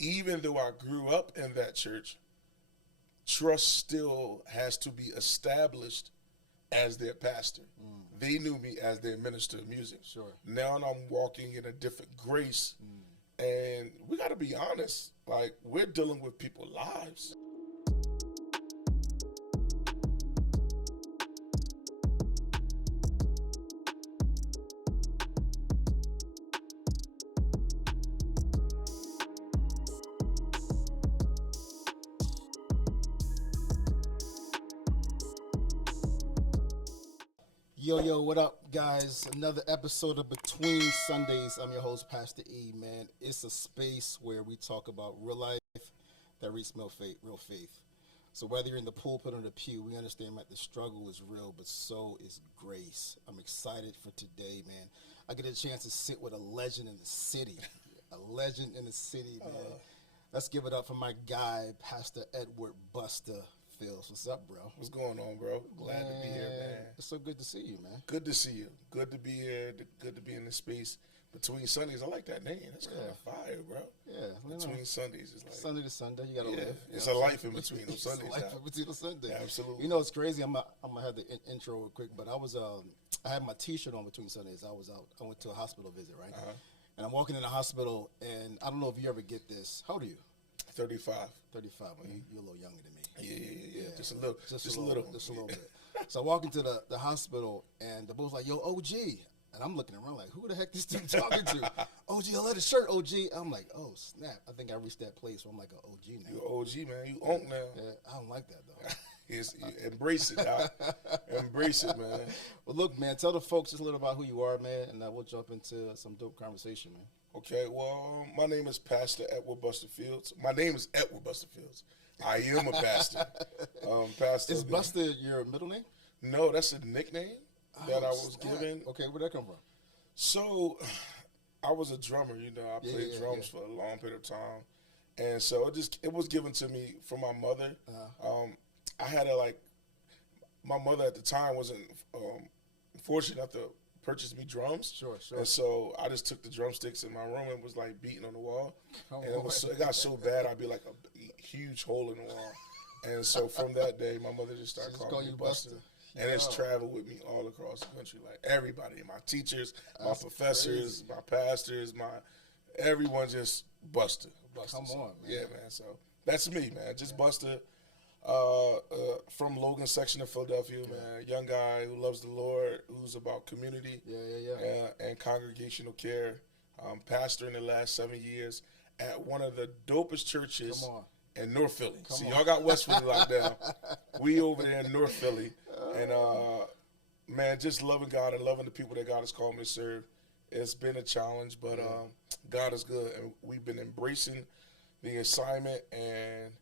even though I grew up in that church, trust still has to be established as their pastor. They knew me as their minister of music. Sure. Now I'm walking in a different grace, and we got to be honest. Like, we're dealing with people's lives. Yo, what up, guys? Another episode of Between Sundays. I'm your host, Pastor E, man. It's a space where we talk about real life that reads real faith. So whether you're in the pulpit or the pew, we understand that the struggle is real, but so is grace. I'm excited for today, man. I get a chance to sit with a legend in the city. A legend in the city, man. Let's give it up for my guy, Pastor Edward Busta Fields. What's up, bro? What's going on, bro? Glad to be here, man. It's so good to see you, man. Good to see you. Good to be here. Good to be in the space. Between Sundays, I like that name. That's kind of fire, bro. Yeah. Between Sundays is like Sunday to Sunday, you gotta live. It's a life in between those Sundays. It's a life in between those Sundays. Yeah, absolutely. You know, it's crazy. I'm gonna have the intro real quick, but I had my T-shirt on between Sundays. I went to a hospital visit, right? And I'm walking in the hospital, and I don't know if you ever get this. How old are you? 35. 35. Well, you're a little younger than me. Yeah. Just a little. Just a little bit. So I walk into the hospital, and the boy's like, "Yo, OG," and I'm looking around like, "Who the heck this dude talking to?" OG, I love the shirt, OG. I'm like, "Oh snap!" I think I reached that place where I'm like an OG now. You're OG, man. You owned now. Yeah, I don't like that though. Embrace it, dog. Embrace it, man. Well, look, man. Tell the folks just a little about who you are, man, and we'll jump into some dope conversation, man. Okay, well, my name is Pastor Edward Busta Fields. My name is Edward Busta Fields. I am a pastor. Pastor. Is Busta your middle name? No, that's a nickname that I was given. Okay, where'd that come from? So, I was a drummer. You know, I played drums for a long period of time, and so it was given to me from my mother. I had my mother at the time wasn't fortunate enough to purchase me drums. Sure. And so I just took the drumsticks in my room and was like beating on the wall. It got so bad I'd be like a huge hole in the wall. And so from that day, my mother just started calling me Busta. And it's traveled with me all across the country. Like everybody, my teachers, my professors, my pastors, everyone just Busta. Come on, man. Yeah, man. So that's me, man. Just Busta. From Logan section of Philadelphia, man. Young guy who loves the Lord, who's about community and congregational care. Pastor in the last 7 years at one of the dopest churches in North Philly. Y'all got West Philly locked down. We over there in North Philly. And, man, just loving God and loving the people that God has called me to serve. It's been a challenge, but God is good. And we've been embracing the assignment and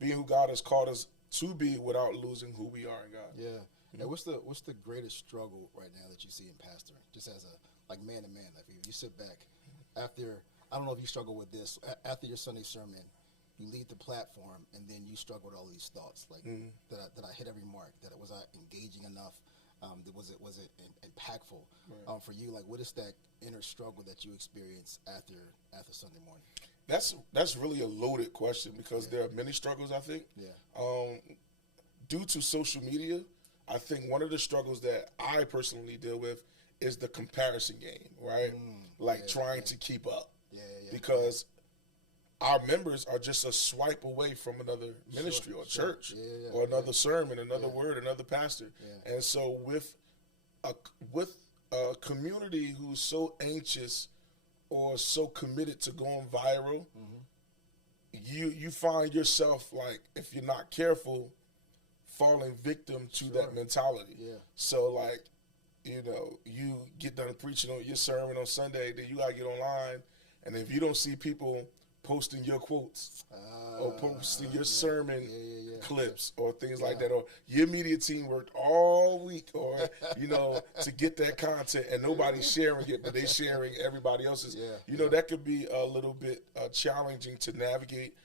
being who God has called us to be without losing who we are in God. Yeah. And what's the greatest struggle right now that you see in pastoring? Just as a man to man, like if you sit back after, I don't know if you struggle with this, after your Sunday sermon, you lead the platform and then you struggle with all these thoughts, like that I hit every mark, that was I engaging enough, was it impactful for you? Like what is that inner struggle that you experience after Sunday morning? That's really a loaded question because there are many struggles, I think. Yeah. Due to social media, I think one of the struggles that I personally deal with is the comparison game, right? Trying to keep up. Yeah. Because our members are just a swipe away from another ministry or church or another sermon, another word, another pastor. Yeah. And so with a community who's so anxious or so committed to going viral, you find yourself, like, if you're not careful, falling victim to that mentality. Yeah. So, like, you know, you get done preaching on your sermon on Sunday, then you got to get online, and if you don't see people posting your quotes or posting your sermon clips or things like that, or your media team worked all week or, you know, to get that content and nobody's sharing it, but they sharing everybody else's, you know, that could be a little bit challenging to navigate.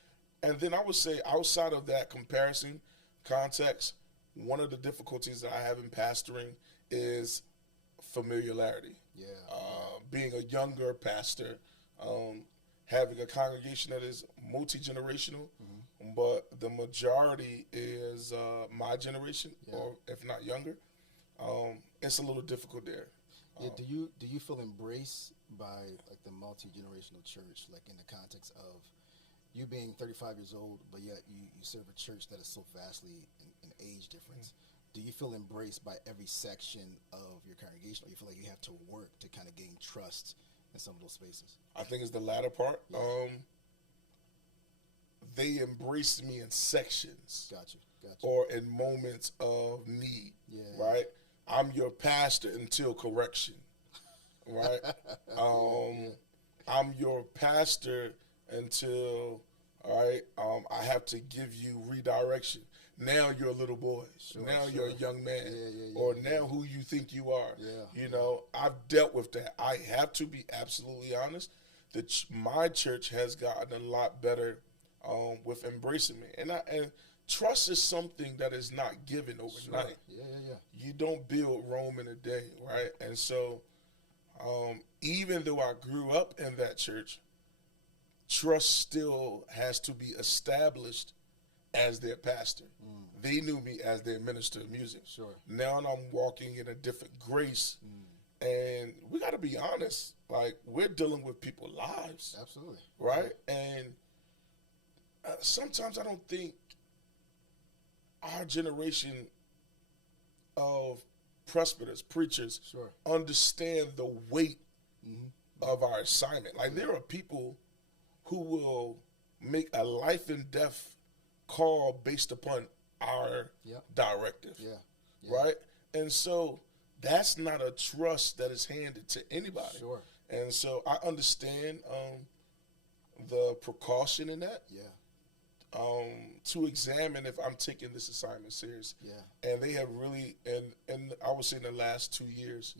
And then I would say outside of that comparison context, one of the difficulties that I have in pastoring is familiarity. Yeah. Being a younger pastor, having a congregation that is multi-generational, but the majority is my generation, or if not younger. It's a little difficult there. Do you feel embraced by like the multi-generational church, like in the context of you being 35 years old, but yet you serve a church that is so vastly in age difference? Do you feel embraced by every section of your congregation, or you feel like you have to work to kind of gain trust in some of those spaces? I think it's the latter part. They embraced me in sections. Gotcha. Or in moments of need, right? I'm your pastor until correction, right? I'm your pastor until, all right, I have to give you redirection. Now you're a little boy. Now you're a young man. Or now who you think you are. You know, I've dealt with that. I have to be absolutely honest. My church has gotten a lot better with embracing me. And trust is something that is not given overnight. You don't build Rome in a day, right? And so even though I grew up in that church, trust still has to be established as their pastor. They knew me as their minister of music. Now I'm walking in a different grace. And we got to be honest, like, we're dealing with people's lives. Absolutely. Right? And sometimes I don't think our generation of presbyters, preachers, understand the weight of our assignment. Like, there are people who will make a life and death call based upon our directive, right? And so that's not a trust that is handed to anybody. And so I understand the precaution in that. To examine if I'm taking this assignment serious. And they have really, and I would say in the last 2 years,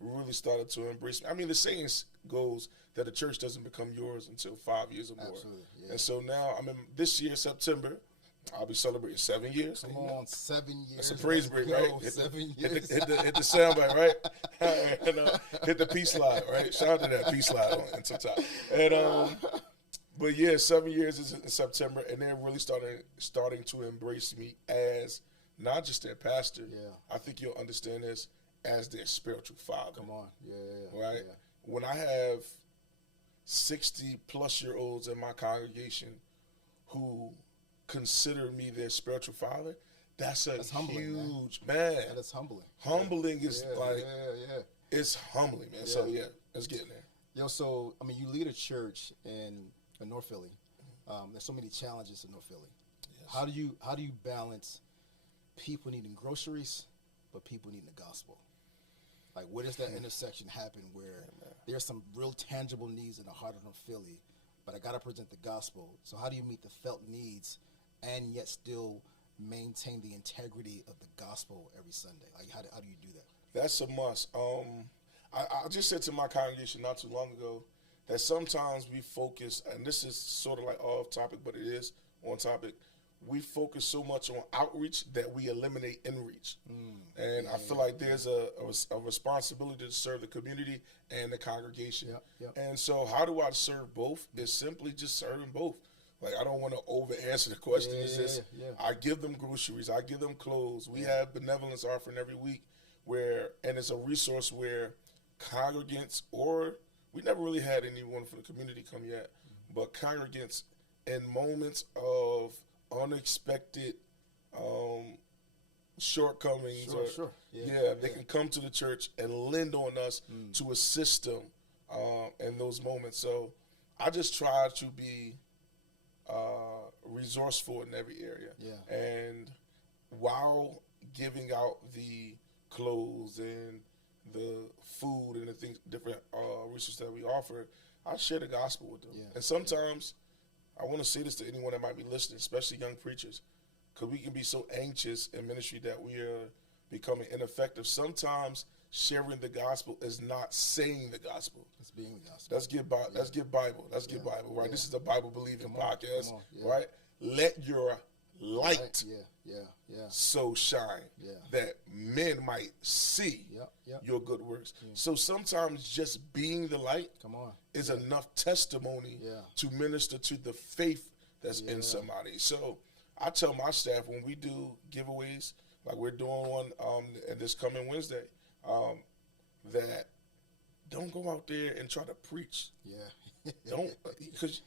really started to embrace me. I mean, the saying goes that the church doesn't become yours until 5 years or more. And so now, this year, September, I'll be celebrating 7 years. Come on, 7 years. That's a praise break, right? Hit 7 years. Hit the soundbite, right? And, hit the peace slide, right? Shout out to that peace slide on TikTok. And but yeah, 7 years is in September, and they're really starting to embrace me as not just their pastor. I think you'll understand this, as their spiritual father. Come on, right? When I have 60-plus-year-olds in my congregation who consider me their spiritual father, that's humbling, huge, man. That is humbling. Humbling is it's humbling, man. So let's get in there. Yo, so I mean, you lead a church in North Philly. There's so many challenges in North Philly. How do you balance people needing groceries, but people needing the gospel? Like, where does that intersection happen where there's some real tangible needs in the heart of North Philly, but I got to present the gospel? So how do you meet the felt needs and yet still maintain the integrity of the gospel every Sunday? Like, how do you do that? That's a must. I just said to my congregation not too long ago that sometimes we focus, and this is sort of like off topic, but it is on topic. We focus so much on outreach that we eliminate inreach. And I feel like there's a responsibility to serve the community and the congregation. And so how do I serve both? It's simply just serving both. Like, I don't want to over answer the question. It's just, I give them groceries, I give them clothes. We have benevolence offering every week and it's a resource where congregants, or we never really had anyone from the community come yet, but congregants in moments of unexpected shortcomings, they can come to the church and lend on us to assist them in those moments. So I just try to be resourceful in every area. And while giving out the clothes and the food and the things, different resources that we offer, I share the gospel with them. And sometimes I want to say this to anyone that might be listening, especially young preachers, because we can be so anxious in ministry that we are becoming ineffective. Sometimes sharing the gospel is not saying the gospel. It's being the gospel. Let's get Bible. Let's get Bible, right? This is a Bible-believing podcast, right? Let your light Yeah. so shine that men might see your good works. So sometimes just being the light is enough testimony to minister to the faith that's in somebody. So I tell my staff when we do giveaways, like we're doing one this coming Wednesday, that don't go out there and try to preach. Don't, because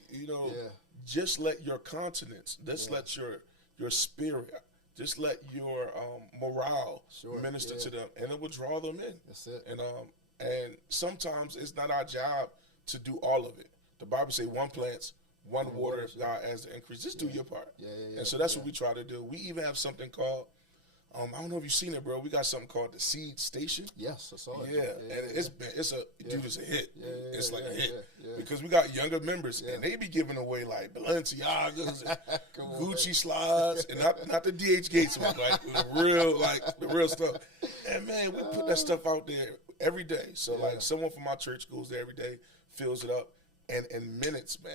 just let your countenance, just let your spirit, just let your morale minister to them, and it will draw them in. That's it. And sometimes it's not our job to do all of it. The Bible says one plants, one water, God adds the increase. Just do your part. And so that's what we try to do. We even have something called, I don't know if you've seen it, bro. We got something called the Seed Station. Yes, I saw it. And it's a hit. It's like a hit because we got younger members and they be giving away like Balenciagas, and Gucci slides, and not the DH Gates one, like the real stuff. And man, we put that stuff out there every day. So like someone from my church goes there every day, fills it up, and in minutes, man,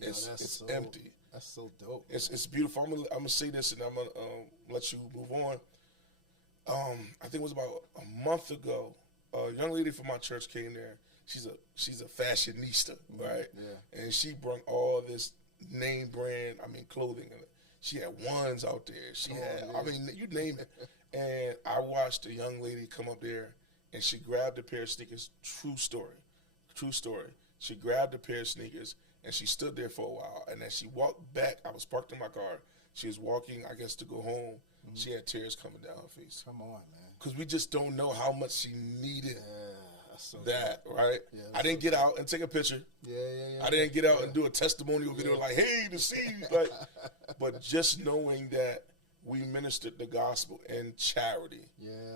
it's empty. That's so dope. It's beautiful. I'm gonna say this, and I'm gonna let you move on. I think it was about a month ago. A young lady from my church came there. She's a fashionista, right? And she brought all this name brand, clothing. She had ones out there. She had, you name it. And I watched a young lady come up there, and she grabbed a pair of sneakers. True story. She grabbed a pair of sneakers, and she stood there for a while. And as she walked back, I was parked in my car. She was walking, I guess, to go home. She had tears coming down her face. Come on, man. Because we just don't know how much she needed so that, right? I didn't get out and take a picture. I didn't get out and do a testimonial video like, hey, the seed. But just knowing that we ministered the gospel in charity,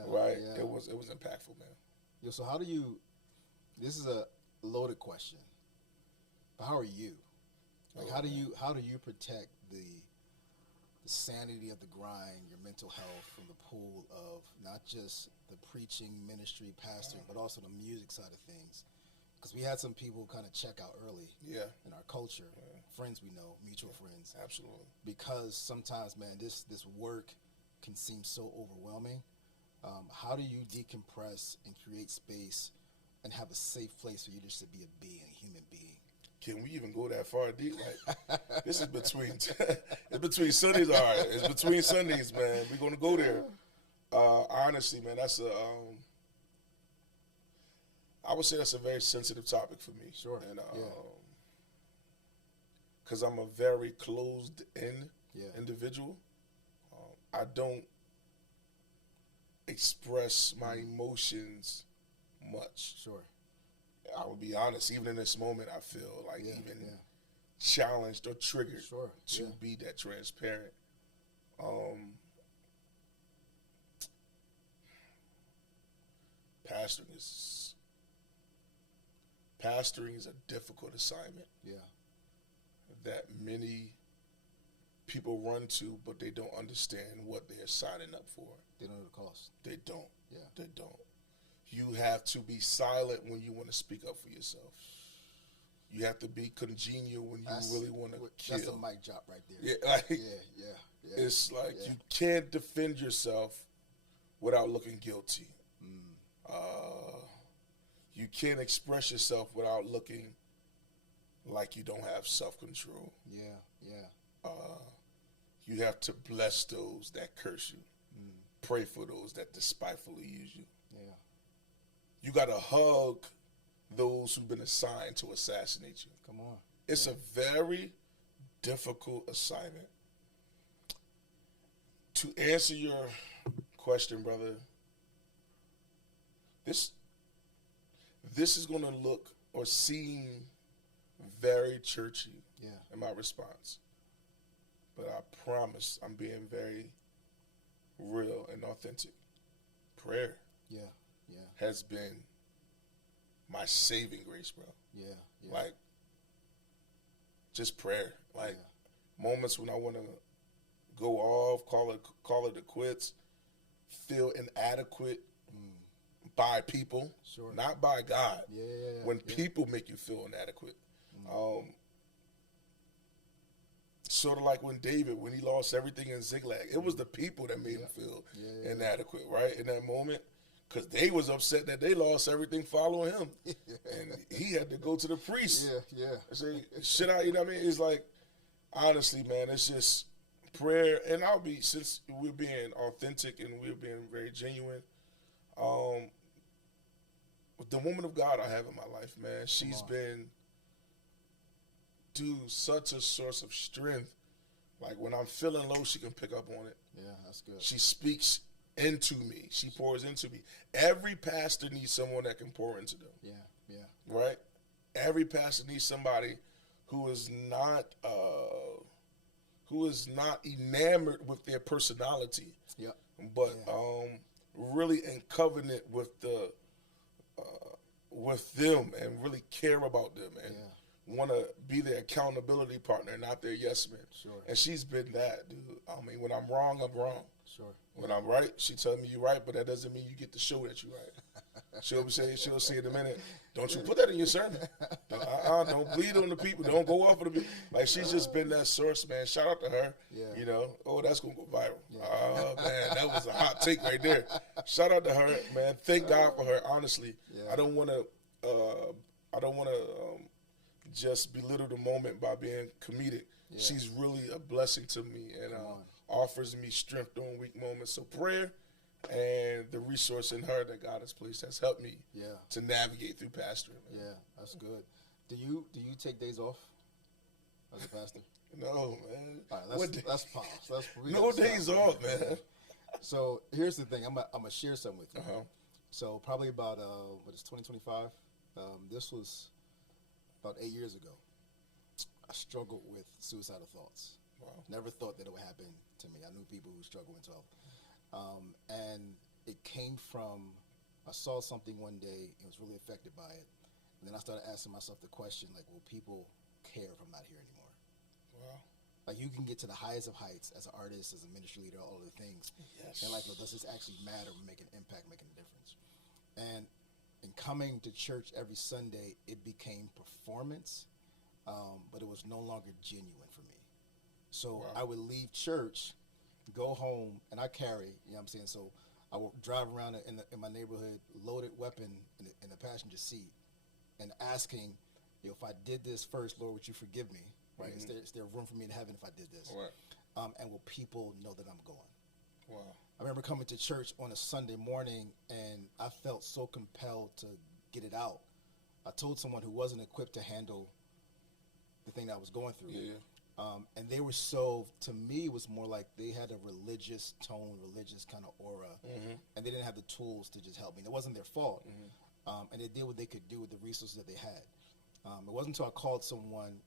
right? It was impactful, man. Yo, so how do you, this is a loaded question, but how are you? Like, how do you protect the sanity of the grind, your mental health from the pool of not just the preaching, ministry, pastoring, but also the music side of things? Because we had some people kind of check out early in our culture, friends we know, mutual friends. Absolutely. Because sometimes, man, this work can seem so overwhelming. How do you decompress and create space and have a safe place for you just to be a being, a human being? Can we even go that far deep? Like, this is between it's between Sundays. All right, it's between Sundays, man. We're gonna go there. Honestly, man, that's I would say that's a very sensitive topic for me. Sure. And because I'm a very closed-in individual, I don't express my emotions much. Sure. I would be honest, even in this moment, I feel like challenged or triggered to be that transparent. Pastoring is a difficult assignment. That many people run to, but they don't understand what they're signing up for. They don't know the cost. They don't. They don't. You have to be silent when you want to speak up for yourself. You have to be congenial when you really want to kill. That's a mic drop right there. It's like you can't defend yourself without looking guilty. You can't express yourself without looking like you don't have self-control. You have to bless those that curse you. Pray for those that despitefully use you. You got to hug those who've been assigned to assassinate you. Come on. It's a very difficult assignment. To answer your question, brother, this is going to look or seem very churchy in my response. But I promise I'm being very real and authentic. Prayer has been my saving grace, bro. Like, just prayer. Like, moments when I want to go off, call it a quits, feel inadequate by people, not by God. When people make you feel inadequate. sort of like when David, when he lost everything in Ziklag, it was the people that made him feel inadequate, right, in that moment, because they was upset that they lost everything following him, and he had to go to the priest. And say, should I? You know what I mean? It's like, honestly, man, it's just prayer, and since we're being authentic and we're being very genuine. The woman of God I have in my life, man, she's been, such a source of strength. Like, when I'm feeling low, she can pick up on it. Yeah, that's good. She speaks into me. She pours into me. Every pastor needs someone that can pour into them. Yeah. Right? Every pastor needs somebody who is not enamored with their personality. Yep. But really in covenant with them and really care about them and want to be their accountability partner, not their yes man. Sure. And she's been that, dude. I mean, when I'm wrong, I'm wrong. Sure. When I'm right, she tells me you're right, but that doesn't mean you get to show that you're right. She'll say in a minute, don't you put that in your sermon. Don't bleed on the people. Don't go off of the people. Like, she's just been that source, man. Shout out to her. Yeah. You know, that's going to go viral. Oh, man, that was a hot take right there. Shout out to her, man. Thank God for her, honestly. Yeah. I don't want to just belittle the moment by being comedic. Yeah. She's really a blessing to me and offers me strength during weak moments. So prayer and the resource in her that God has placed has helped me to navigate through pastoring. Man. Yeah, that's good. Do you take days off as a pastor? No, man. All right, let's pause. No days off, man. So here's the thing. I'm gonna share something with you. Uh-huh. So probably about 2025. This was about 8 years ago. I struggled with suicidal thoughts. Wow. Never thought that it would happen to me. I knew people who struggled with mental health. And it came from, I saw something one day and was really affected by it. And then I started asking myself the question, like, will people care if I'm not here anymore? Wow. Like, you can get to the highest of heights as an artist, as a ministry leader, all of the things. Yes. And, like, well, does this actually matter, make an impact, making a difference? And in coming to church every Sunday, it became performance, but it was no longer genuine for me. So I would leave church, go home, and I carry, you know what I'm saying? So I would drive around in my neighborhood, loaded weapon in the passenger seat, and asking, if I did this first, Lord, would you forgive me? Right? Mm-hmm. Is there room for me in heaven if I did this? Right. And will people know that I'm going? Wow. I remember coming to church on a Sunday morning, and I felt so compelled to get it out. I told someone who wasn't equipped to handle the thing that I was going through. Yeah. And they were so, to me, it was more like they had a religious tone, religious kind of aura, and they didn't have the tools to just help me. It wasn't their fault. And they did what they could do with the resources that they had. It wasn't until I called someone,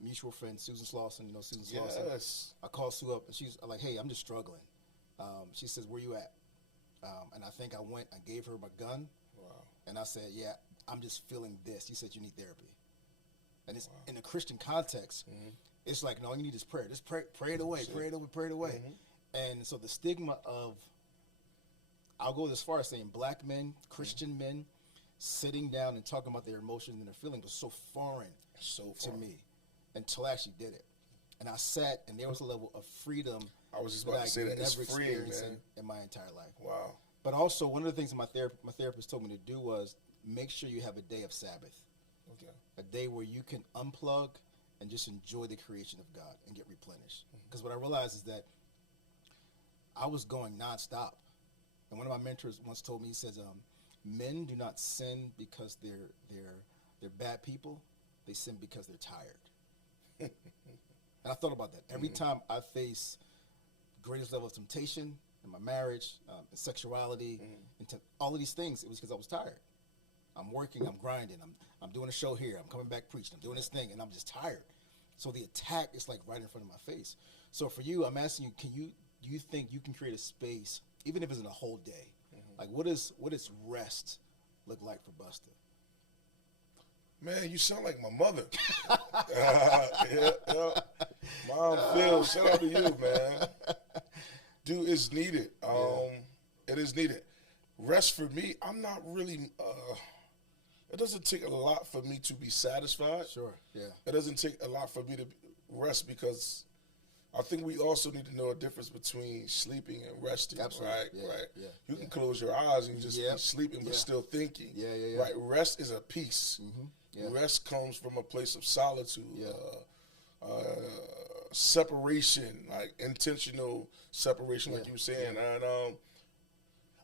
mutual friend, Susan Slauson, you know Susan Slauson. Yes. I called Sue up, and she's like, hey, I'm just struggling. She says, where you at? And I think I went, I gave her my gun. Wow. And I said, yeah, I'm just feeling this. She said, you need therapy. And it's in the Christian context, it's like, no, all you need is prayer. Just pray it away, pray it away. And so the stigma of, I'll go as far as saying black men, Christian men, sitting down and talking about their emotions and their feelings was so foreign to me until I actually did it. And I sat, and there was a level of freedom I was just about to say that it's never free, experienced man. in my entire life. Wow. But also, one of the things my therapist told me to do was make sure you have a day of Sabbath. Okay. A day where you can unplug and just enjoy the creation of God and get replenished. Because what I realized is that I was going nonstop. And one of my mentors once told me, he says, men do not sin because they're bad people. They sin because they're tired. And I thought about that. Every time I face greatest level of temptation in my marriage, in sexuality, into all of these things, it was because I was tired. I'm working, I'm grinding, I'm doing a show here, I'm coming back preaching, I'm doing this thing, and I'm just tired. So the attack is like right in front of my face. So for you, I'm asking you, do you think you can create a space, even if it's in a whole day? Like what does rest look like for Busta? Man, you sound like my mother. Mom, Phil, shout out to you, man. Dude, it's needed. It is needed. Rest for me, I'm not really, it doesn't take a lot for me to be satisfied. Sure, yeah. It doesn't take a lot for me to rest because I think we also need to know a difference between sleeping and resting. Absolutely. Right, Yeah, right. yeah, You can close your eyes and just Yep. be sleeping, but Yeah. still thinking. Yeah. Right. Rest is a peace. Mm-hmm. Yeah. Rest comes from a place of solitude. Yeah. Separation, like intentional separation, like Yeah. you were saying. Yeah. And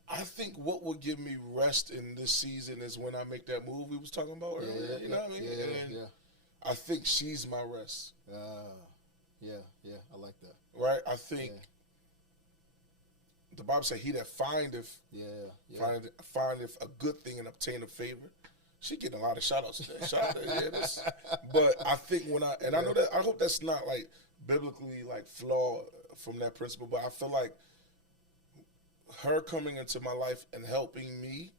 I think what would give me rest in this season is when I make that move we was talking about earlier. You know what I mean? Yeah. I think she's my rest. Yeah, I like that. Right? I think the Bible said, "He that findeth, findeth a good thing and obtaineth favor." She getting a lot of shout outs today. Shout out, but I think I know that, I hope that's not like biblically like flawed from that principle, but I feel like her coming into my life and helping me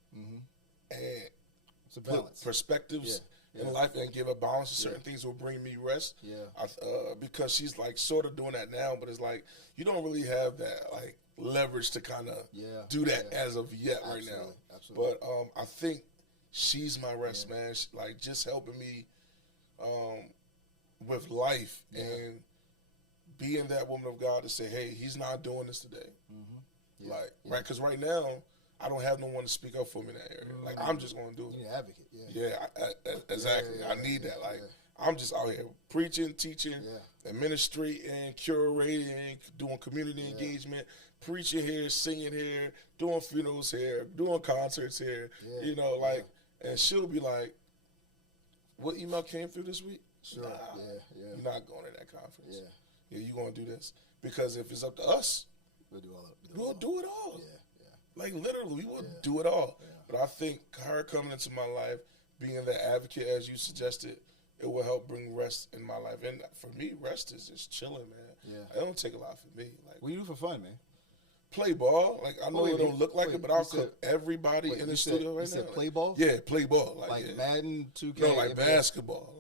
and put perspectives in life and give a balance to certain things will bring me rest. Because she's like sort of doing that now, but it's like you don't really have that like leverage to kind of do that as of yet right now. Absolutely. But I think she's my rest, man. Like just helping me with life and being that woman of God to say, hey, he's not doing this today. Right? Because right now, I don't have no one to speak up for me in that area. Like, I'm just going to do it. You need an advocate, Exactly. I need that. Like, I'm just out here preaching, teaching, administrating, curating, doing community engagement, preaching here, singing here, doing funerals here, doing concerts here, you know, like, and she'll be like, what email came through this week? Sure. Nah, You're not going to that conference. Yeah, you're going to do this. Because if it's up to us, we'll do it all. Like, literally, we will do it all. But I think her coming into my life, being the advocate, as you suggested, it will help bring rest in my life. And for me, rest is just chilling, man. It don't take a lot for me. Like, what do you do for fun, man? Play ball. Like, I know it don't look like it, but I'll cook everybody in the studio right now. You said play ball? Yeah, play ball. Like Madden, 2K? No, like basketball.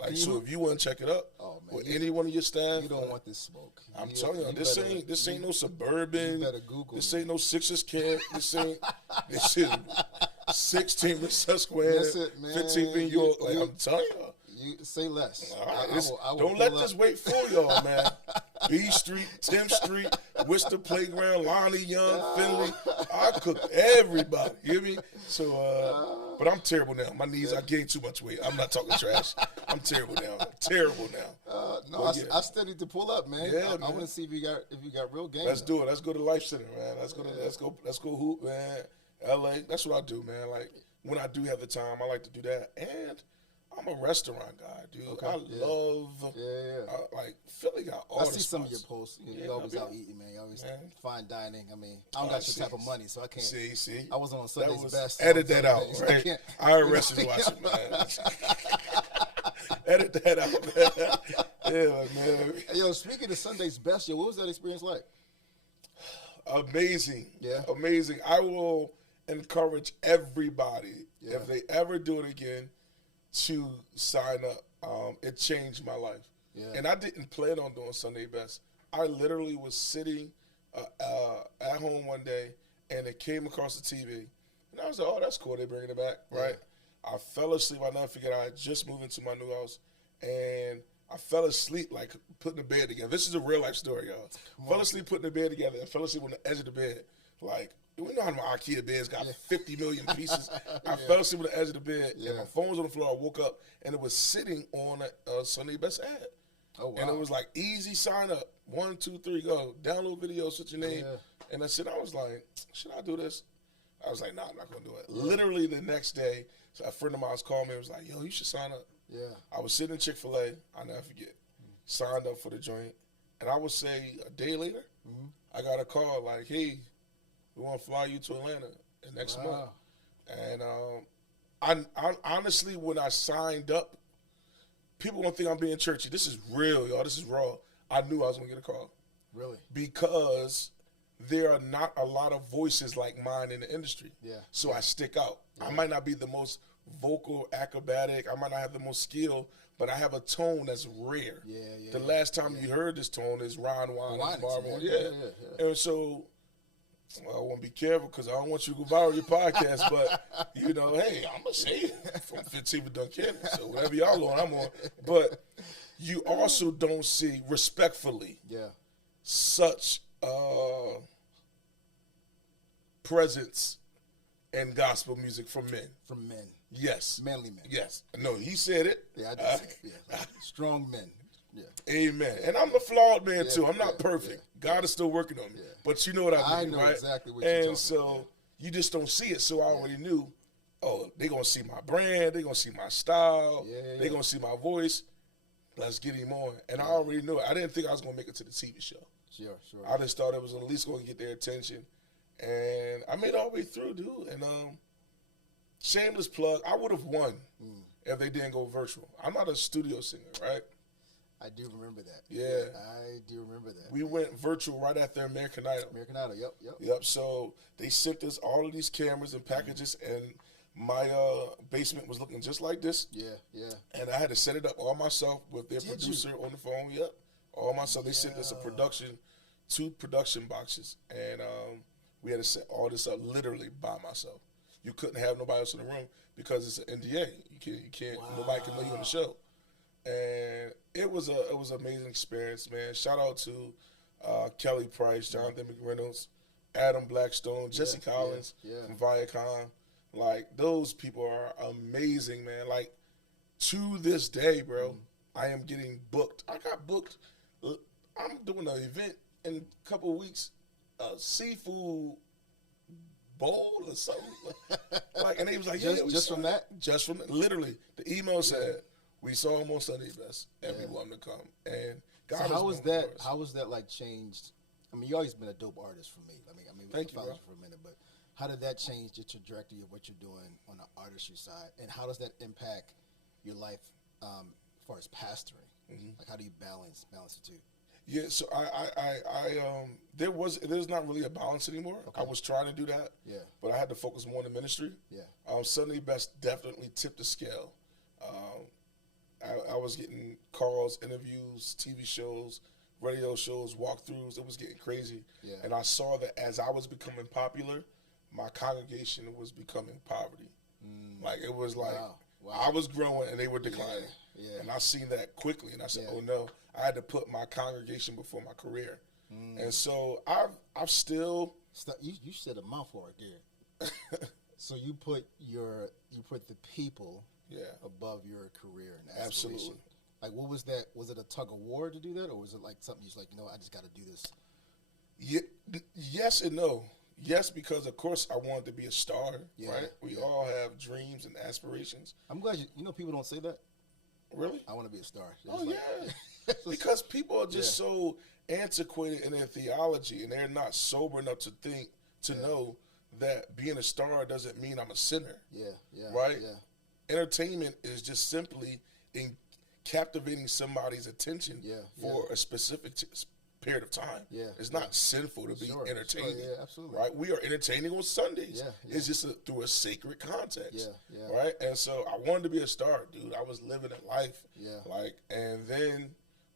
Like, so if you want to check it up, with any one of your staff, you don't want this smoke. I'm telling you, this ain't no suburban. You better Google. This ain't no Sixers camp. This is 16th and Susquehanna, 15th in York. Like, I'm telling you. You say less. I will don't let this wait for y'all, man. B Street, 10th Street, Worcester Playground, Lonnie Young, Finley. I cook everybody. You hear me? So, but I'm terrible now. My knees, I gained too much weight. I'm not talking trash. I'm terrible now. I studied to pull up, man. I want to see if you got real game. Let's do it. Let's go to Life Center, man. Let's go hoop, man. LA. That's what I do, man. Like when I do have the time, I like to do that. And I'm a restaurant guy, dude. I love, like, Philly got all the spots. I see some of your posts. You always out eating, man. You always fine dining. I mean, I don't got your type of money, so I can't. See. I wasn't on Sunday's Best. Edit that out, right? IRS is watching, man. Edit that out, man. Yeah, man. Yo, speaking of Sunday's Best, what was that experience like? Amazing. Yeah. Amazing. I will encourage everybody, if they ever do it again, to sign up. It changed my life. And I didn't plan on doing Sunday Best. I literally was sitting at home one day, and it came across the TV. And I was like, oh, that's cool. They're bringing it back, right? I fell asleep. I never forget. I had just moved into my new house, and I fell asleep, like, putting the bed together. This is a real-life story, y'all. Fell asleep putting the bed together and fell asleep on the edge of the bed. Like, we know how my IKEA beds got 50 million pieces. I fell asleep on the edge of the bed, and my phone was on the floor. I woke up, and it was sitting on a Sunday Best ad. Oh, wow. And it was like, easy sign up. 1, 2, 3, go. Download videos, switch your name. And I was like, should I do this? I was like, nah, I'm not going to do it. Literally the next day, so a friend of mine called me and was like, yo, you should sign up. I was sitting in Chick-fil-A. I'll never forget. Signed up for the joint. And I would say a day later, I got a call like, hey, we want to fly you to Atlanta next month. And I honestly, when I signed up, people don't think I'm being churchy. This is real, y'all. This is raw. I knew I was going to get a call. Really? Because there are not a lot of voices like mine in the industry. So I stick out. I might not be the most vocal, acrobatic. I might not have the most skill, but I have a tone that's rare. The last time you heard this tone is Ron Wines, Marvel. And so I want to be careful because I don't want you to go viral your podcast, but, you know, hey, I'm going to say it from 15 with Duncan. So whatever y'all on, I'm on. But you also don't see, respectfully, such presence in gospel music from men. From men. Yes. Manly men. Yes. No, he said it. Yeah, I did say it. Yeah. Strong men. Yeah. Amen. And I'm a flawed man too. I'm not perfect. God is still working on me. Yeah. But you know what I mean, I know right? exactly what you're talking about. And so you just don't see it. So I already knew, they're going to see my brand. They're going to see my style. They're going to see my voice. Let's get him on. And I already knew it. I didn't think I was going to make it to the TV show. Sure. I just thought it was at least going to get their attention. And I made it all the way through, dude. And shameless plug, I would have won if they didn't go virtual. I'm not a studio singer, right? I do remember that. Yeah. I do remember that. We went virtual right after American Idol. Yep. So they sent us all of these cameras and packages, and my basement was looking just like this. Yeah. And I had to set it up all myself with their producer on the phone. Yep. All myself. They sent us two production boxes, and we had to set all this up literally by myself. You couldn't have nobody else in the room because it's an NDA. You can't. Nobody can know you on the show. And it was an amazing experience, man. Out to Kelly Price, Jonathan McReynolds, Adam Blackstone, Jesse Collins from Viacom. Like, those people are amazing, man. Like, to this day, bro, I am getting booked. I got booked. I'm doing an event in a couple of weeks, a seafood bowl or something. Like, and he was like, just from that? Just from that. Literally, the email said, we saw him on Sunday Best, and we want him to come. And God, so how was that like changed? I mean, you always been a dope artist for me. I mean, thank you, bro. For a minute, but how did that change the trajectory of what you're doing on the artistry side, and how does that impact your life as far as pastoring? Like, how do you balance the two? Yeah, so there's not really a balance anymore. Okay. I was trying to do that, but I had to focus more on the ministry. Sunday Best definitely tipped the scale. I was getting calls, interviews, TV shows, radio shows, walkthroughs. It was getting crazy. And I saw that as I was becoming popular, my congregation was becoming poverty. Like, it was like I was growing and they were declining. And I seen that quickly, and I said, oh no, I had to put my congregation before my career. And so I've still... You said a mouthful right there. So you put the people above your career and aspiration. Absolutely. Like, what was that? Was it a tug of war to do that, or was it like something you're like, I just got to do this? Yes and no. Yes, because of course I wanted to be a star, right? We all have dreams and aspirations. I'm glad people don't say that. Really? I want to be a star. Because people are just so antiquated in their theology, and they're not sober enough to know that being a star doesn't mean I'm a sinner. Right? Entertainment is just simply in captivating somebody's attention for a specific period of time. It's not sinful to be entertaining. Absolutely. Right? We are entertaining on Sundays. It's just through a sacred context. Right? And so I wanted to be a star, dude. I was living a life. Like, and then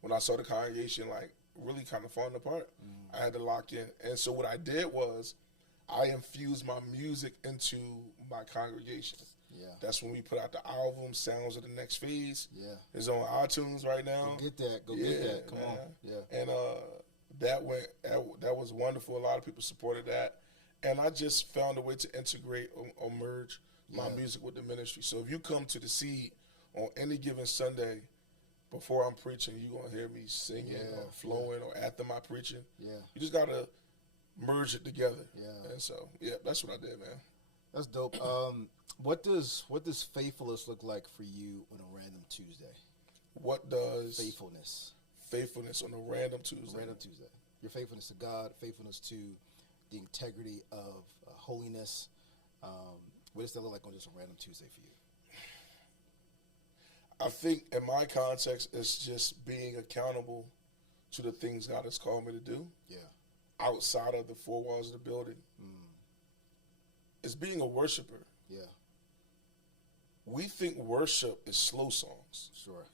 when I saw the congregation like really kind of falling apart, I had to lock in. And so what I did was I infused my music into my congregation. That's when we put out the album, Sounds of the Next Phase. It's on iTunes right now. Go get that. Come on. And that was wonderful. A lot of people supported that. And I just found a way to integrate or merge my music with the ministry. So if you come to the Seed on any given Sunday, before I'm preaching, you're going to hear me singing or flowing or after my preaching. You just got to merge it together. And so, that's what I did, man. That's dope. What does faithfulness look like for you on a random Tuesday? What does faithfulness on a random Tuesday? Your faithfulness to God, faithfulness to the integrity of holiness. What does that look like on just a random Tuesday for you? I think in my context, it's just being accountable to the things God has called me to do. Outside of the four walls of the building. It's being a worshiper. We think worship is slow songs. Sure.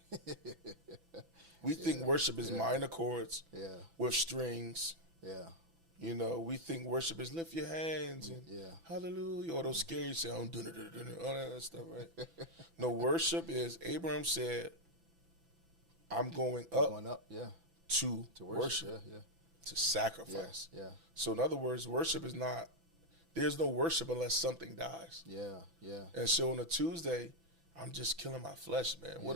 We think worship is minor chords with strings. We think worship is lift your hands and hallelujah, all those scary sounds, all that stuff, right? No, worship is, Abraham said, I'm going up, to worship, to sacrifice. Yeah. So in other words, worship is not, there's no worship unless something dies. Yeah. And so on a Tuesday, I'm just killing my flesh, man.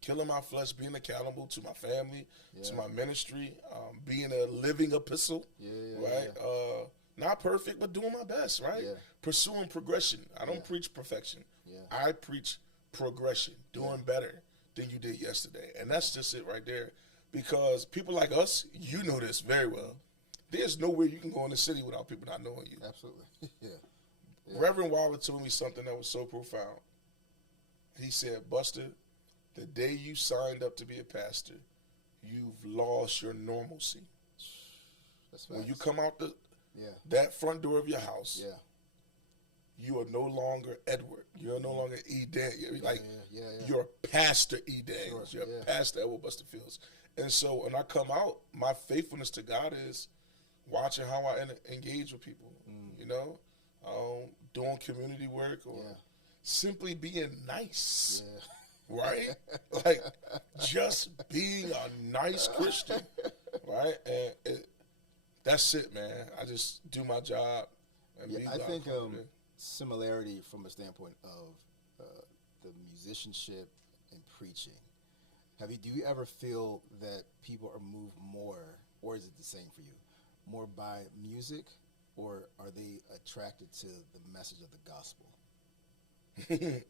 Killing my flesh, being accountable to my family, to my ministry, being a living epistle, right? Yeah. Not perfect, but doing my best, right? Yeah. Pursuing progression. I don't preach perfection. Yeah. I preach progression, doing better than you did yesterday. And that's just it right there. Because people like us, you know this very well. There's nowhere you can go in the city without people not knowing you. Absolutely. Yeah. Reverend Wilder told me something that was so profound. He said, Busta, the day you signed up to be a pastor, you've lost your normalcy. That's when you come out that front door of your house, you are no longer Edward. You're no longer E. Daniels. You're Pastor E. Daniels. Sure. You're Pastor Edward Busta Fields. And so when I come out, my faithfulness to God is watching how I engage with people, you know, doing community work or simply being nice, right? Like just being a nice Christian, right? And that's it, man. I just do my job. And I think similarity from a standpoint of the musicianship and preaching. Do you ever feel that people are moved more, or is it the same for you, more by music, or are they attracted to the message of the gospel?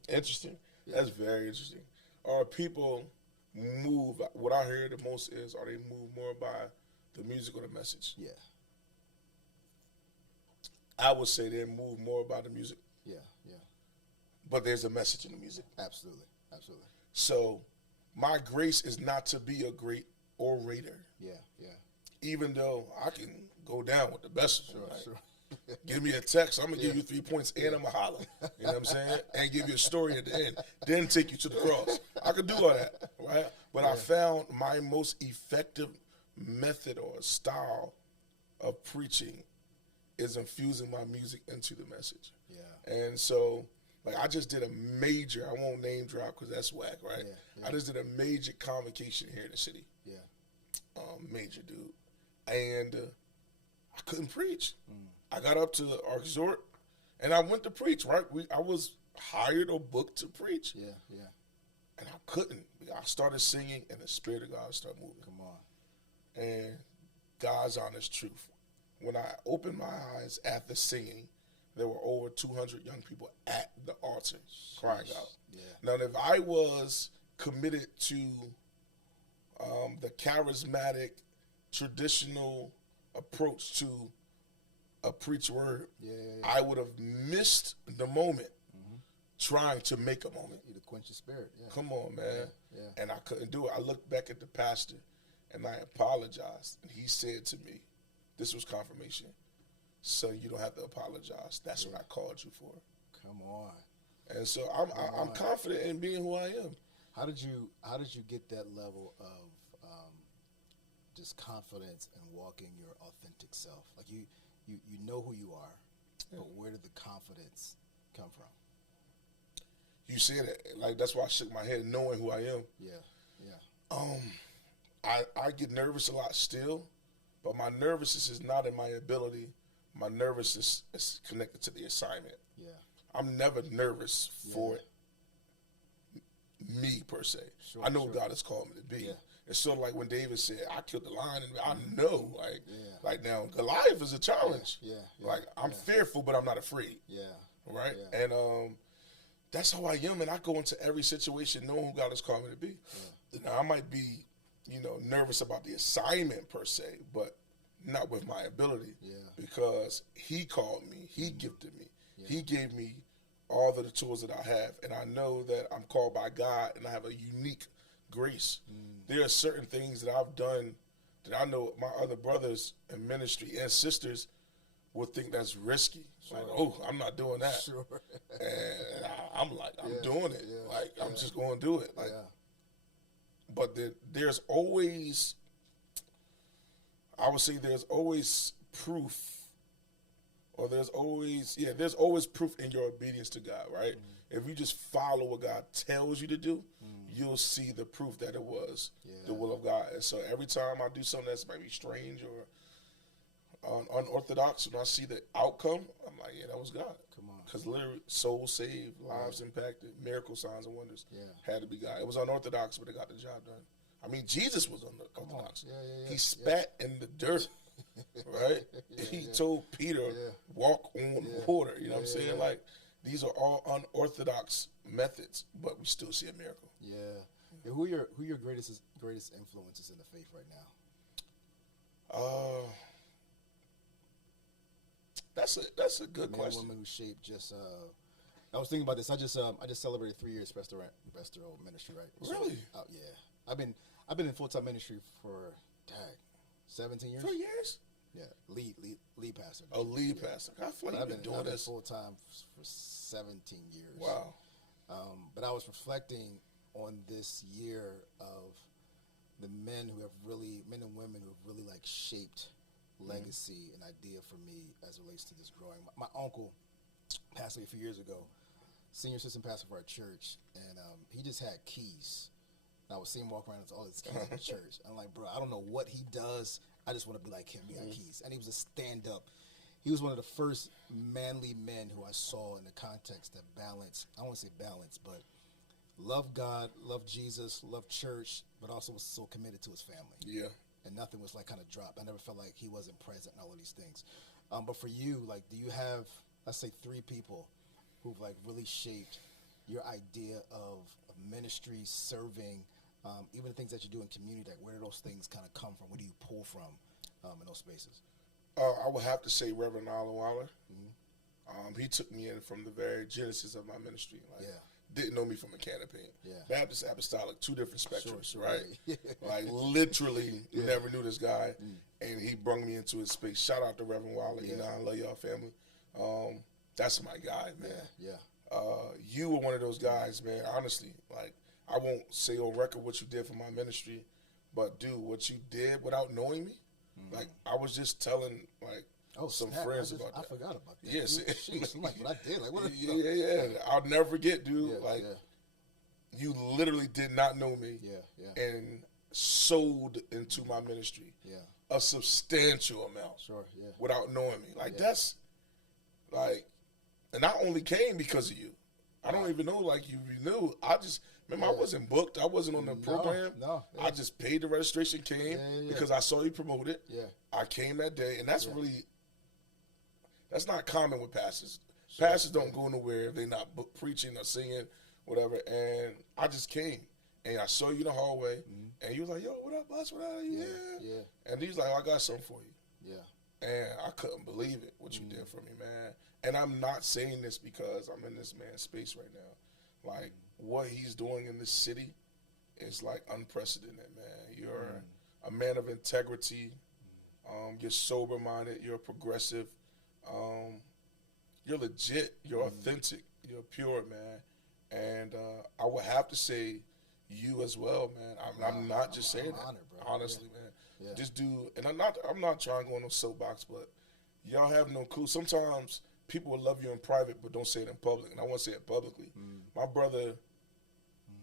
Interesting. Yeah. That's very interesting. Are people moved, what I hear the most is, are they moved more by the music or the message? Yeah. I would say they're moved more by the music. Yeah. But there's a message in the music. Absolutely. So my grace is not to be a great orator. Yeah. Even though I can go down with the best of them. Sure. Give me a text, I'm going to give you 3 points and I'm going to holler. You know what I'm saying? And give you a story at the end. Then take you to the cross. I could do all that, right? But I found my most effective method or style of preaching is infusing my music into the message. Yeah. And so, like, I just did a major, I won't name drop because that's whack, right? Yeah. I just did a major convocation here in the city. Yeah. Major, dude. And I couldn't preach. I got up to our resort and I went to preach, right? I was hired or booked to preach. Yeah. And I couldn't. I started singing and the Spirit of God started moving. Come on. And God's honest truth. When I opened my eyes after singing, there were over 200 young people at the altar crying out. Yeah. Now, if I was committed to the charismatic, traditional approach to a preach word, I would have missed the moment trying to make a moment. To quench your spirit. Yeah. Come on, man. Yeah. And I couldn't do it. I looked back at the pastor and I apologized. And he said to me, this was confirmation. So you don't have to apologize. That's what I called you for. Come on. And so I'm confident in being who I am. How did you get that level of just confidence and walking your authentic self? Like you know who you are, but where did the confidence come from? You said it. Like, that's why I shook my head knowing who I am. Yeah. I get nervous a lot still, but my nervousness is not in my ability. My nervousness is connected to the assignment. Yeah. I'm never nervous for me per se. Sure, I know what God has called me to be. Yeah. It's sort of like when David said, I killed the lion, and I know, like now, Goliath is a challenge. Yeah. Like, I'm fearful, but I'm not afraid. Yeah. Right? Yeah. And that's how I am, and I go into every situation knowing who God has called me to be. Yeah. Now, I might be, nervous about the assignment per se, but not with my ability. Yeah. Because he called me, he gifted me, he gave me all of the tools that I have, and I know that I'm called by God, and I have a unique grace. There are certain things that I've done that I know my other brothers in ministry and sisters would think that's risky. Sure. Like, oh, I'm not doing that. Sure. And I'm like, I'm doing it. Yeah. Like, I'm just going to do it. Like, but there's always, I would say there's always proof, or there's always proof in your obedience to God, right? If you just follow what God tells you to do, you'll see the proof that it was the will of God. And so every time I do something that's maybe strange or unorthodox, when I see the outcome, I'm like, yeah, that was God. Come on. Because literally, souls saved, lives impacted, miracle signs and wonders had to be God. It was unorthodox, but it got the job done. I mean, Jesus was unorthodox. He spat in the dirt, right? He told Peter, walk on water. You know what I'm saying? Like, these are all unorthodox methods, but we still see a miracle. Yeah. Who are your greatest influences in the faith right now? That's a good question. Women who shape just. I was thinking about this. I just celebrated 3 years pastoral ministry. Right? Really? So, yeah. I've been in full-time ministry for 17 years. 3 years? Yeah, lead pastor. Oh, lead pastor. I feel like you've been doing this full-time for 17 years. Wow. But I was reflecting on this year of the men and women who have really like shaped legacy and idea for me as it relates to this growing. My uncle passed away a few years ago, senior assistant pastor for our church, and he just had keys. And I would see him walk around with all his keys in the church. I'm like, bro, I don't know what he does. I just want to be like him. He got keys. And he was a stand-up. He was one of the first manly men who I saw in the context that balance. I don't want to say balance, but love God, love Jesus, love church, but also was so committed to his family. Yeah. And nothing was like kind of dropped. I never felt like he wasn't present in all of these things. But for you, like, do you have, let's say, 3 people who've like really shaped your idea of ministry, serving, even the things that you do in community? Like, where do those things kind of come from? Where do you pull from in those spaces? I would have to say Reverend Alan Waller. He took me in from the very genesis of my ministry. Like, didn't know me from a can of paint. Baptist, Apostolic, 2 different spectrums, right? Like, literally, never knew this guy, and he brought me into his space. Shout out to Reverend Waller. You know, I love y'all family. That's my guy, man. You were one of those guys, man, honestly. Like, I won't say on record what you did for my ministry, but, dude, what you did without knowing me, like, I was just telling, like, some friends about that. I forgot about that. Yes. I'm like, what I did? Like, what? Yeah. I'll never forget, dude. You literally did not know me. And sold into my ministry. A substantial amount. Without knowing me. Like, that's, like, and I only came because of you. I don't even know, like, you knew. I just, remember, I wasn't booked. I wasn't on the program. I just paid the registration, came because I saw you promoted. I came that day, and that's really, that's not common with pastors. Pastors don't go nowhere if they're not preaching or singing, whatever. And I just came, and I saw you in the hallway, and you was like, yo, what up, boss? What up? And he was like, oh, I got something for you. And I couldn't believe it, what you did for me, man. And I'm not saying this because I'm in this man's space right now. Like, what he's doing in this city is, like, unprecedented, man. You're a man of integrity. You're sober-minded. You're progressive. You're legit. You're authentic. You're pure, man. And I would have to say you as well, man. I'm not just saying that, honestly, man. This dude, and I'm not trying to go on no soapbox, but y'all have no clue. Sometimes people will love you in private but don't say it in public, and I want to say it publicly. My brother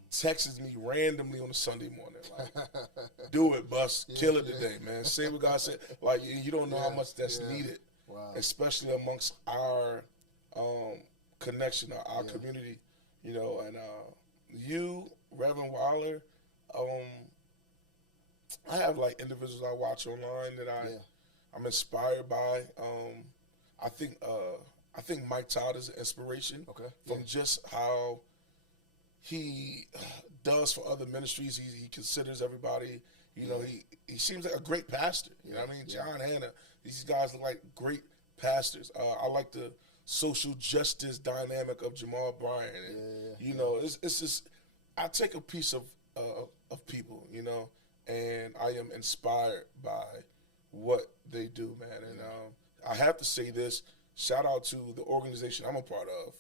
texts me randomly on a Sunday morning, like, do it, Bus, kill it today, man. Say what God said. Like, you don't know how much that's needed, especially amongst our connection, our community, you know. And you, Reverend Waller, I have, like, individuals I watch online that I'm inspired by. I think Mike Todd is an inspiration from just how he does for other ministries. He considers everybody. You know, he seems like a great pastor. You know what I mean? John Hanna, these guys look like great pastors. I like the social justice dynamic of Jamal Bryant. And, you know, it's just, I take a piece of people, you know, and I am inspired by what they do, man. And I have to say this, shout out to the organization I'm a part of,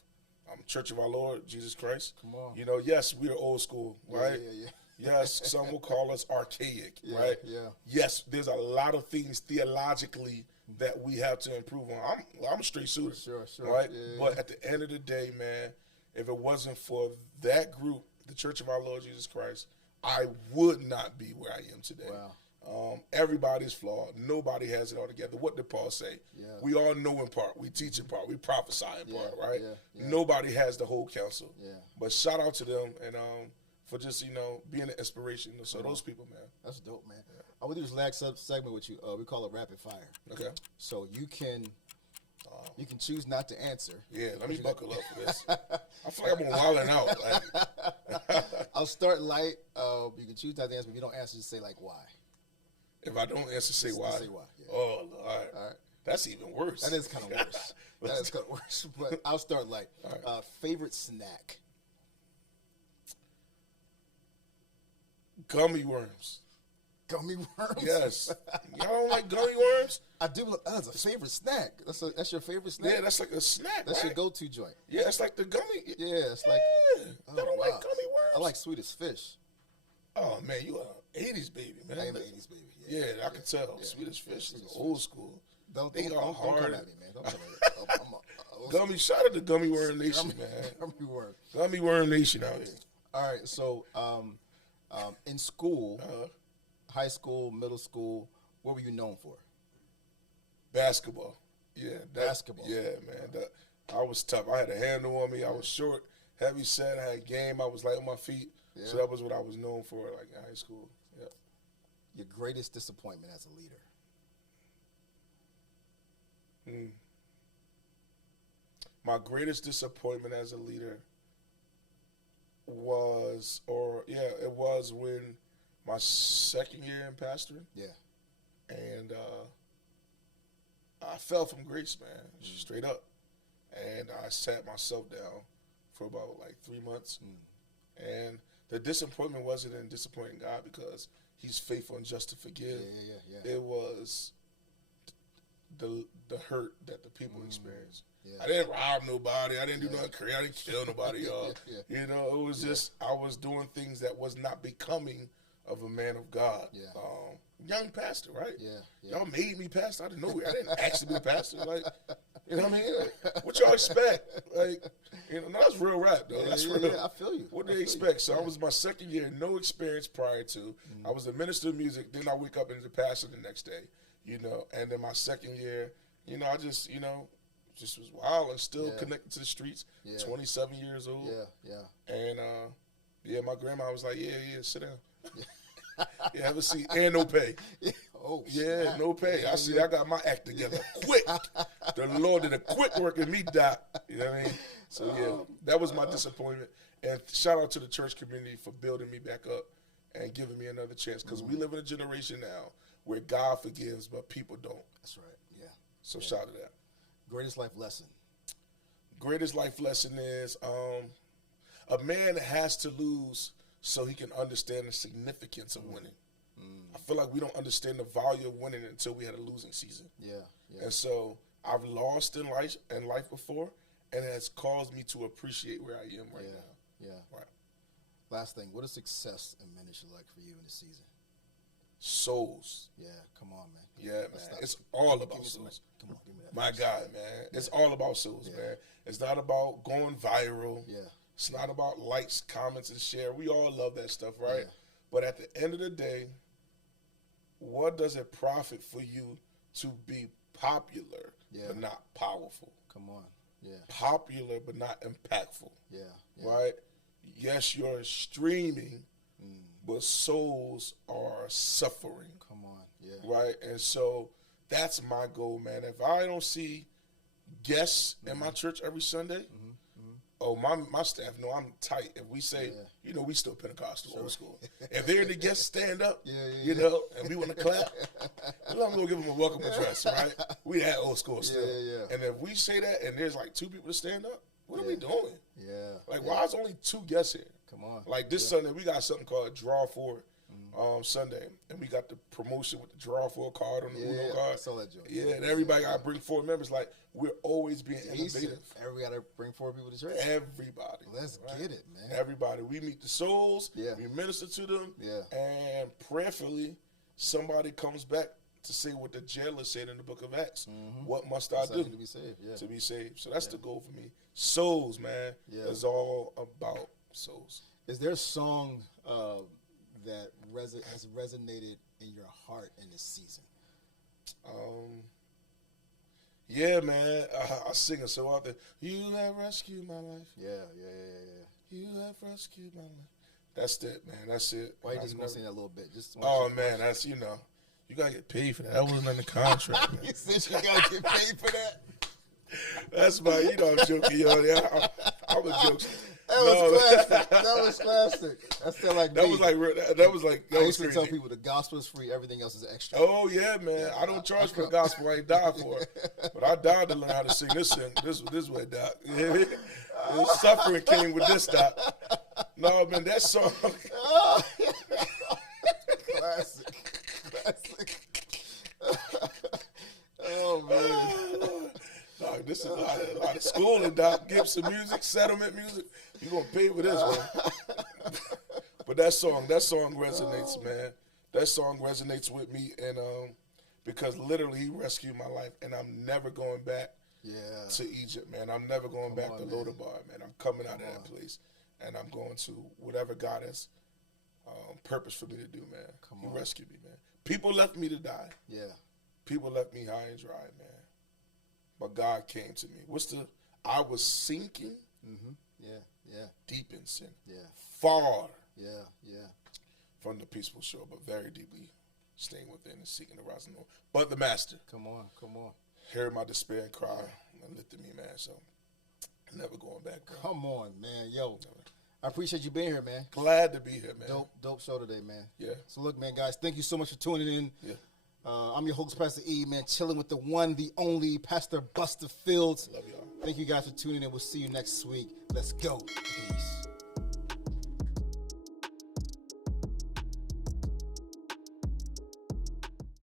Church of Our Lord Jesus Christ. Come on. You know, yes, we are old school, right? Yes, some will call us archaic, right? Yes, there's a lot of things theologically that we have to improve on. I'm a straight shooter, right? But at the end of the day, man, if it wasn't for that group the Church of our Lord Jesus Christ, I would not be where I am today. Wow. Everybody's flawed. Nobody has it all together. What did Paul say? Yeah. We all know in part. We teach in part. We prophesy in part, right? Yeah. Nobody has the whole counsel. Yeah. But shout out to them and for just, being an inspiration. So those people, man. That's dope, man. Yeah. I will do this last segment with you. We call it rapid fire. Okay. So you can choose not to answer. Yeah, let me buckle up for this. I feel like I'm wilding out. Like. I'll start light. You can choose not to answer, but if you don't answer, just say like why. If I don't answer, say why. Say why. Yeah. Oh, all right. That's even worse. That is kind of worse. That is kind of worse. But I'll start light. Right. Favorite snack? Gummy worms. Gummy worms? Yes. Y'all don't like gummy worms? I do. That's a favorite snack. That's your favorite snack? Yeah, that's like a snack. That's right? your go-to joint. Yeah, it's like the gummy. Yeah, it's like. Oh, y'all don't like gummy worms? I like Swedish Fish. Oh man, you an '80s baby, man. I am an '80s baby. Yeah, I can tell. Yeah. Swedish Fish is old school. Don't hard. Don't come at me, man. Don't come at me. Gummy, shout out to Gummy Worm Nation, man. Gummy Worm Nation out here. All right, so in school, high school, middle school, what were you known for? Basketball. Yeah, basketball. Yeah, man. I was tough. I had a handle on me. I was short, heavy set. I had game. I was light on my feet. Yeah. So that was what I was known for, like in high school. Yeah. Your greatest disappointment as a leader? My greatest disappointment as a leader was when my second year in pastoring. Yeah. And I fell from grace, man, straight up. And I sat myself down for about like 3 months. And the disappointment wasn't in disappointing God because he's faithful and just to forgive. Yeah. It was the hurt that the people experienced. Yeah. I didn't rob nobody. I didn't do nothing crazy. I didn't kill nobody, y'all. You know, it was just I was doing things that was not becoming of a man of God. Yeah. Young pastor, right? Yeah. Y'all made me pastor out of nowhere. I didn't actually be a pastor. Like, you know what I mean? Like, what y'all expect? Like, that's real rap, though. That's real. Yeah, I feel you. What do they expect? So I was my second year, no experience prior to. I was a minister of music. Then I wake up and the pastor the next day. And then my second year, I just, just was wild and still connected to the streets. 27 years old. Yeah. And my grandma was like, yeah, sit down. Yeah, have a seat. And no pay. Oh, yeah, snap. no pay. I see. I got my act together quick. The Lord did a quick work in me, Doc. You know what I mean? So, that was my disappointment. And shout out to the church community for building me back up and giving me another chance. Because we live in a generation now where God forgives, but people don't. That's right, yeah. So shout out to that. Greatest life lesson? Greatest life lesson is a man has to lose so he can understand the significance of winning. I feel like we don't understand the value of winning until we had a losing season. Yeah. And so I've lost in life before, and it has caused me to appreciate where I am right now. Yeah. Right. Last thing, what does success in ministry like for you in this season? Souls. Yeah, come on, man. Yeah, man. It's all about souls. Come on, give me that. My God, man. It's all about souls, man. It's not about going viral. Yeah. It's not about likes, comments, and share. We all love that stuff, right? Yeah. But at the end of the day, what does it profit for you to be popular but not powerful? Come on. Yeah. Popular but not impactful. Yeah. Right? Yes, you're streaming, but souls are suffering. Come on. Yeah. Right? And so that's my goal, man. If I don't see guests in my church every Sunday, my staff know I'm tight. If we say, we still Pentecostal, old school. If they're the guests stand up, and we want to clap, I'm going to give them a welcome address, right? We that old school still. And if we say that and there's like 2 people to stand up, what are we doing? Yeah. Like, why is only 2 guests here? Come on. Like this Sunday, we got something called Draw 4 Sunday, and we got the promotion with the Draw 4 card on the Uno card. I saw that joke. Yeah, and everybody got to bring 4 members. Like, we're always being innovative. Everybody got to bring 4 people to church. Everybody. Let's get it, man. Everybody. We meet the souls. Yeah. We minister to them. Yeah. And prayerfully, somebody comes back to say what the jailer said in the book of Acts. What must I do to be saved? Yeah. To be saved. So that's the goal for me. Souls, man. Yeah. It's all about souls. Is there a song that has resonated in your heart in this season? Yeah, man. I sing it so often. You have rescued my life. Yeah. You have rescued my life. That's it, man. That's it. Why you just gonna sing that a little bit? Man, that's, you gotta get paid for that. That wasn't in the contract, man. You said you gotta get paid for that? That's my, I'm joking, yo. I'm a joke. That was classic. That sound like that me. was like I used to crazy. tell people the gospel is free, everything else is extra. Oh yeah, man. I don't charge for the gospel. I ain't died for it, but I died to learn how to sing this way, Doc. You hear me? The suffering came with this, Doc. No, man, that song. Classic. Oh man. Doc, this is a lot of schooling, Doc. Gibson music, settlement music. You gonna pay for this one? But that song resonates, man. That song resonates with me, and because literally he rescued my life, and I'm never going back to Egypt, man. I'm never going back to Lodabar, man. I'm coming out of that place, and I'm going to whatever God has purpose for me to do, man. He rescued me, man. People left me to die. Yeah. People left me high and dry, man. But God came to me. I was sinking. Mm-hmm. Yeah. Deep in sin. Yeah. Far. Yeah. From the peaceful shore, but very deeply staying within and seeking the rising Lord. But the Master. Come on. Heard my despair and cry and lifted me, man. So never going back, bro. Come on, man. Yo. I appreciate you being here, man. Glad to be here, man. Dope show today, man. Yeah. So look, man, guys, thank you so much for tuning in. Yeah. I'm your host, Pastor E, man, chilling with the one, the only, Pastor Busta Fields. Love y'all. Thank you guys for tuning in. We'll see you next week. Let's go. Peace.